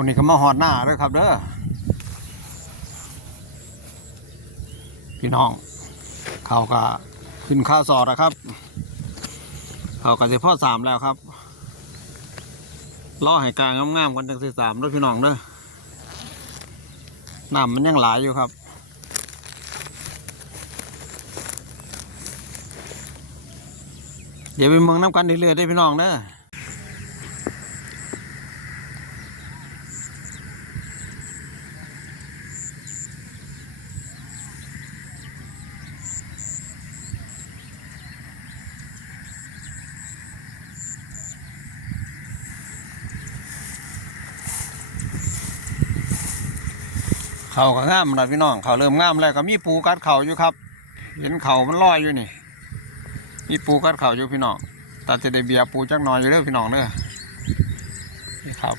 านี่ก็มาหอดหน้าด้วยครับเด้อพี่น้อง เขาก็ขึ้นข้าวสอดนะครับ เขาก็จะพ่อสามแล้วครับรอให้กลางงามๆกันจังสิสามด้วยพี่น้องเด้อน้ำมันยังหลายอยู่ครับเดี๋ยวไปเมืองน้ำกันเรื่อยๆได้พี่น้องเด้อ เขาก็งามนะพี่น้องเขาเริ่มงามแล้วก็มีปูกัดเขาอยู่ครับ เห็นเขามันลอยอยู่นี่ มีปูกัดเขาอยู่พี่น้องตาจะได้เบียปูจักหน่อยอยู่เด้อพี่น้องเด้อนี่ครับ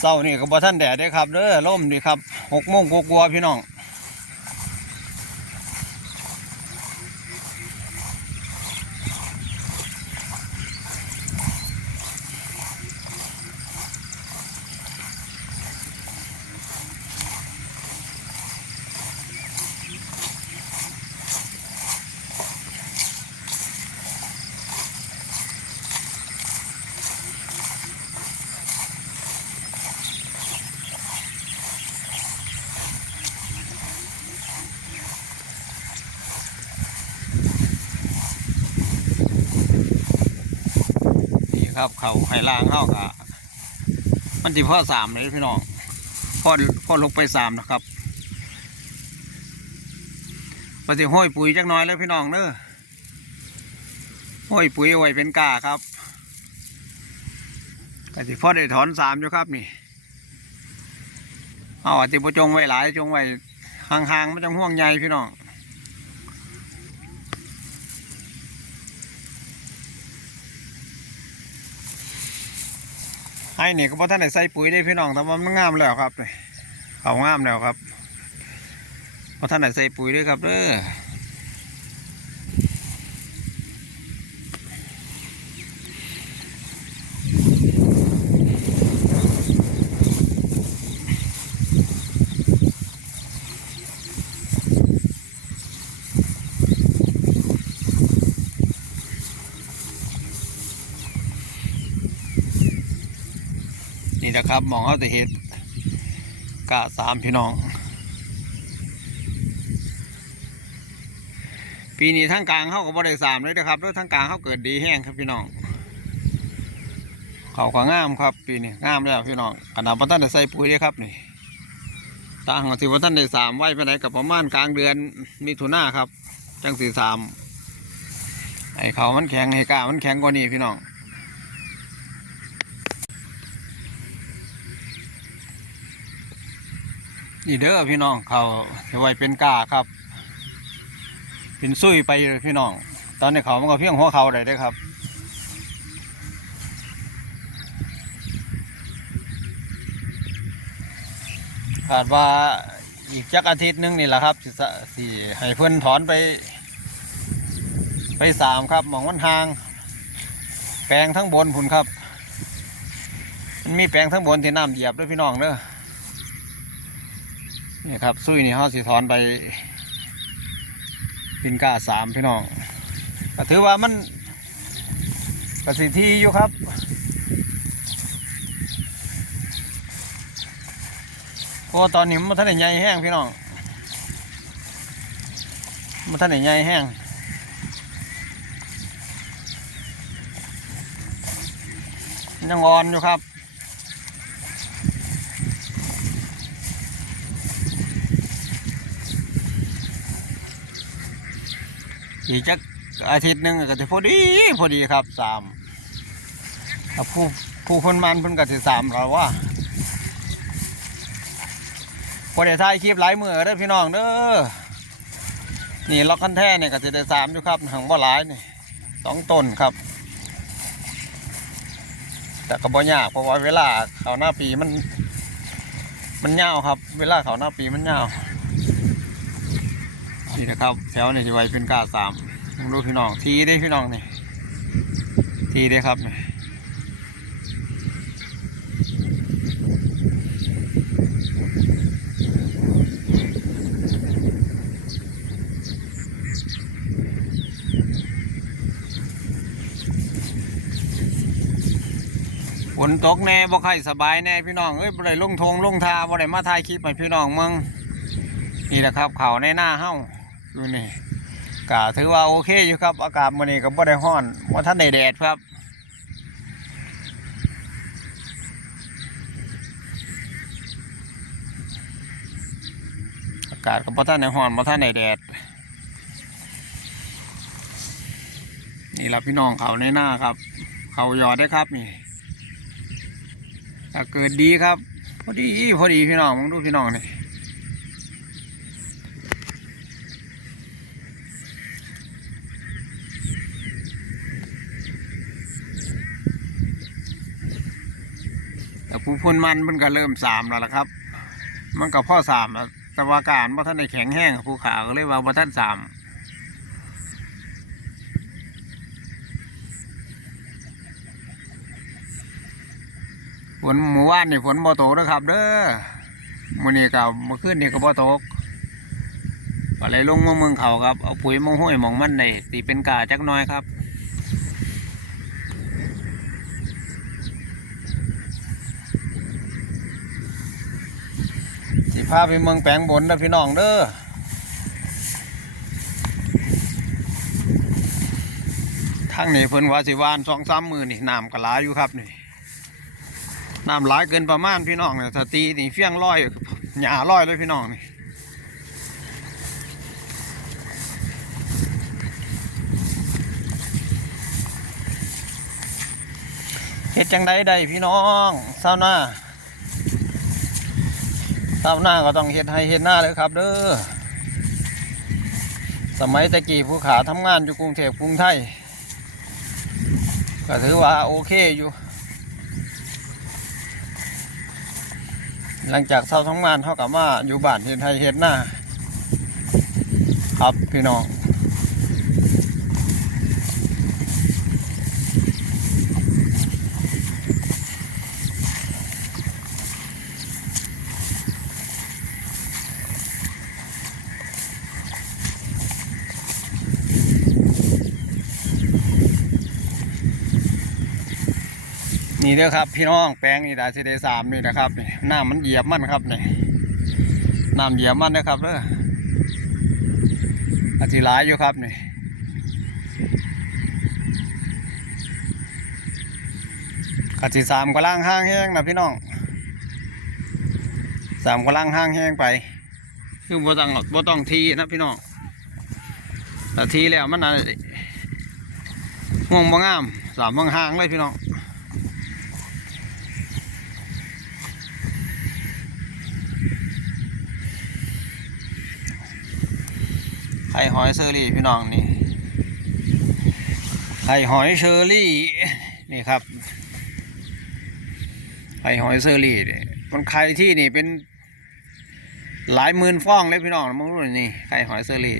เศร้านี่ก็บ่ท่านแดดเด้ครับเด้อล่มนี่ครับหกโมงกลัวๆพี่น้อง ครับ เขาไห้ล่างเข้ากะมันที่พ่อสามเลยพี่น้องพ่อพ่อลงไปสามนะครับปฏิห้อยปุ๋ยจักน้อยแล้วพี่น้องเนอะห้อยปุ๋ยเอาไว้เป็นกาครับปฏิพ่อได้ถอนสามอยู่ครับนี่เอาอติปจงไว้หลายจงไว้ห่างๆไม่ต้องห่วงใยพี่น้อง ให้นี่ก็เพราะท่านได้ใส่ปุ๋ยได้พี่น้องแต่ว่ามันงามแล้วครับเขางามแล้วครับเพราะท่านได้ใส่ปุ๋ยด้วยครับเด้อะครับมองเขาแต่เห็ดกะสามพี่น้อง ปีนี้ทั้งกลางเขาก็บ่ได้สามเลยนะครับแล้วทั้งกลางเขาเกิดดีแห้งครับพี่น้องเขาก็งามครับ ปีนี้งามแล้วพี่น้องขนาดพระท่านได้ใส่ปุ๋ยเลยครับนี่ตางกับที่พระท่านได้สามไว้ไปไหนกับประมาณกลางเดือนมิถุนาครับ จังสี่สามไอเขามันแข็งไอกามันแข็งกว่านี้พี่น้อง นี่เด้อพี่น้องเขาจะไว้เป็นกาครับ เป็นซุยไปพี่น้อง ตอนนี้เขามันก็เพียงหัวเขาได้ด้ครับคาดว่าอีกจักอาทิตย์นึงนี่แหละครับสิสะสิให้เพื่อนถอนไป ไปสามครับมองวันทาง แปลงทั้งบนผุนครับ มันมีแปลงทั้งบนที่น้ำเหยียบด้วยพี่น้องเด้อ นี่ครับซุยนี่เขาสิถอนไปปินกาสามพี่น้องก็ถือว่ามันกสิทีอยู่ครับเพราะตอนนี้มันท่านใหญ่แห้งพี่น้องมันท่านใหญ่แห้งยังอ่อนอยู่ครับ อีกจักอาทิตย์หนึ่งก็จะพอดีพอดีครับสามถ้าผู้ผู้พนมันเพิ่นก็จะสามแล้วว่าพอได้ถ่ายคลิปหลายมือเด้อพี่น้องเด้อนี่ล็อกคันแท้เนี่ยก็จะได้สามอยู่ครับหังบ่หลายนี่สองต้นครับ แต่ก็บ่ยากเพราะว่าเวลาเขาหน้าปีมัน มันยาครับ เวลาเขาหน้าปีมันยา นี่นะครับ แถวนี่จะไว้เป็นกาสามดูพี่น้องทีได้พี่น้องนี่ทีได้ครับนี่ฝนตกแน่บ่ใครสบายแน่พี่น้องเอ้ยบ่ได้ลงทงลงทาบ่ได้มาถ่ายคลิปให้พี่น้องมืองนี่แหละครับเขาในหน้าเฮ้า ดูนี่กาถือว่าโอเคอยู่ครับ อากาศมื้อนี้ก็บ่ได้ร้อนบ่าทันได้แดดครับอากาศก็บ่ทันได้ร้อนบ่ทันได้แดดนี่ล่ะพี่น้องเขาในหน้าครับ เขายอดได้ครับนี่ถ้าเกิดดีครับ พอดีพอดีพี่น้องมึงดูพี่น้องนี่ ปูพ่นมันมันก็เริ่มสามแล้วล่ะครับ มันก็พ่อสามแล้วแต่ว่าการว่าท่านได้แข็งแห้งภูขาก็เลยว่าว่าท่านสามฝนหมู่ว่านนี่ฝนบ่ตกนะครับ เด้อมื้อนี้ก็เมื่อคืนนี่ก็บ่ตกอะไรลงมาเมืองเขาครับ เอาปุ๋ยมงห้อยหมองมันได้ตีเป็นกาจักน้อยครับ พาไปเมืองแปงบนเด้อพี่น้องเด้อทางนี้เพิ่นว่าสิวานสองสามมือนี่น้ำก็หลาอยู่ครับนี่น้ำหลายเกินประมาณพี่น้องเนี่ยถ้าตีนี่เฟี้ยงร้อยหยาร้อยเลยพี่น้องนี่เฮ็ดจังไดได้พี่น้องเศร้าหน้า เช้าหน้าก็ต้องเฮ็ดให้เฮ็ดหน้าเลยครับเด้อสมัยตะกี้ผู้ขาทำงานอยู่กรุงเทพกรุงไทย ก็ถือว่าโอเคอยู่ หลังจากเท้าทำงานเท่ากับว่าอยู่บ้านเฮ็ดให้เฮ็ดหน้าครับพี่น้อง นี่เด้อครับ พี่น้องแปลงนี่ด้สิได้สามนี่นะครับนี่น้ำมันเหยียบมันครับนี่น้ำเหยียบมันนะครับเด้ออธิหลายอยู่ครับนี่กติสามกำลังห้างแห้งนะพี่น้องสามกำลังห้างแห้งไป คือบ่ต้องหรอกบ่ต้องทีนะพี่น้องแต่ทีแล้วมันอะไรง่วงบ่งามสามบางห้างเลยพี่น้อง ข่หอยเชอรี่พี่น้องนี่ไข่หอยเชอรี่นี่ครับไข่หอยเชอรี่เนี่ยมันไข่ที่นี่เป็นหลายหมื่นฟองเลยพี่น้องมึงรู้นี่ไข่หอยเชอรี่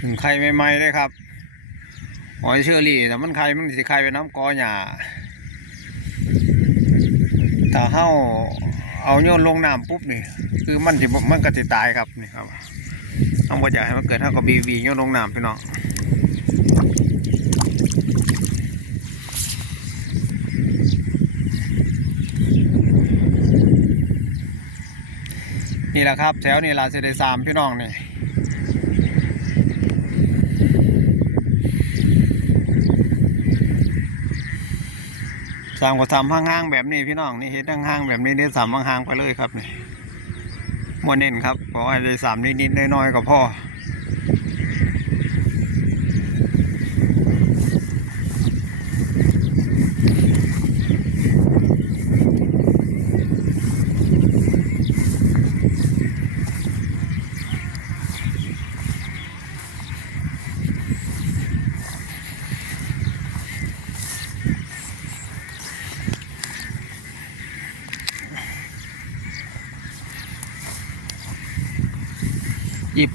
ถึงไข่ใหม่ๆเลยครับหอยเชอรี่แต่มันไข่มันสิไข่เป็นน้ำกอหยาถ้าเห่า เอาโยนลงน้ำปุ๊บนี่คือมันจะมันก็จะตายครับนี่ครับต้องบ่อยากให้มันเกิดเท่ากับบีบีโยนลงน้ำพี่น้องนี่แหละครับ แถวนี่ลาเซเดซามพี่น้องนี่ สามก็ทำห้างๆแบบนี้พี่น้องนี่เห็นห้างๆแบบนี้เนี่ยสามห้างๆไปเลยครับนี่มวนเน้นครับขอให้ได้สามนิดๆน้อยๆก็พอ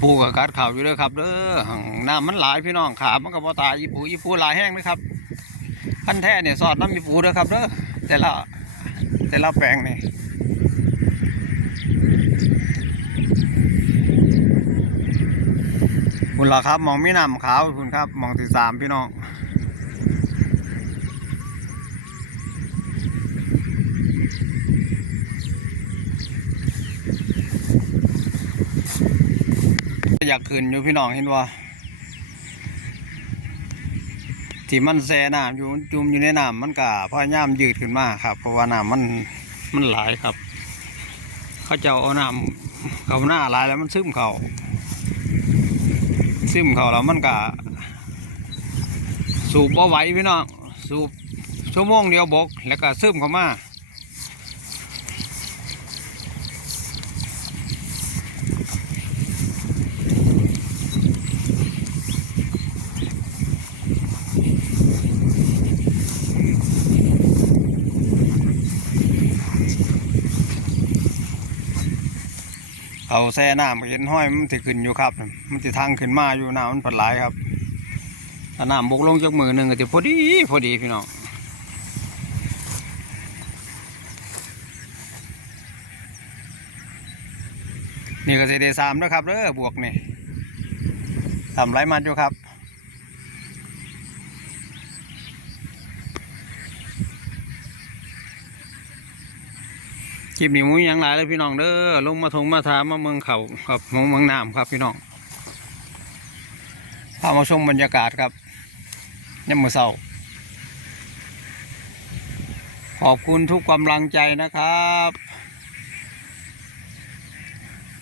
ปูกับกัดข่าวอยู่เด้อครับเด้อหน้ำมันหลายพี่น้องขามันก็บ่ตายอีปูอีปูหลายแห้งนะครับพันแท้เนี่ยสอดน้ำอีปูเด้อครับเด้อแต่ละแต่ละแปลงนี่คุณล่ะครับมองมีน้ำขาวคุณครับมองที่สามพี่น้อง อยากขึ้นอยู่พี่น้องเห็นว่าที่มันแซ่น้ำอยู่จุ่มอยู่ในน้ำมันก็พยายามยืดขึ้นมาครับ เพราะว่าน้ำมันมันหลายครับ เขาจะเอาน้ำเขาหน้าหลายแล้วมันซึมเขาซึมเขาแล้วมันก็สูบเอาไว้พี่น้องสูบชั่วโมงเดียวบก แล้วก็ซึมเข้ามา เอาแซ่น้ำเห็นห้อยมันจะขึ้นอยู่ครับ มันจะทางขึ้นมาอยู่น้ำมันปัดไหลครับถ้าน้ำบุกลงจากมือหนึ่งก็จะพอดีพอดีพี่น้องนี่ก็จะได้สามนะครับเด้อบวกนี่ทำไรมันอยู่ครับ คลิปนี้มุ้ยยังหลายเลยพี่น้องเด้อลงมาทงมาถามมาเมืองเขาครับเมืองเมืองน้ำครับพี่น้องพามาชมบรรยากาศครับยามมื้อเช้าขอบคุณทุกกำลังใจนะครับ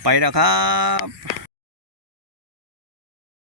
ไปนะครับ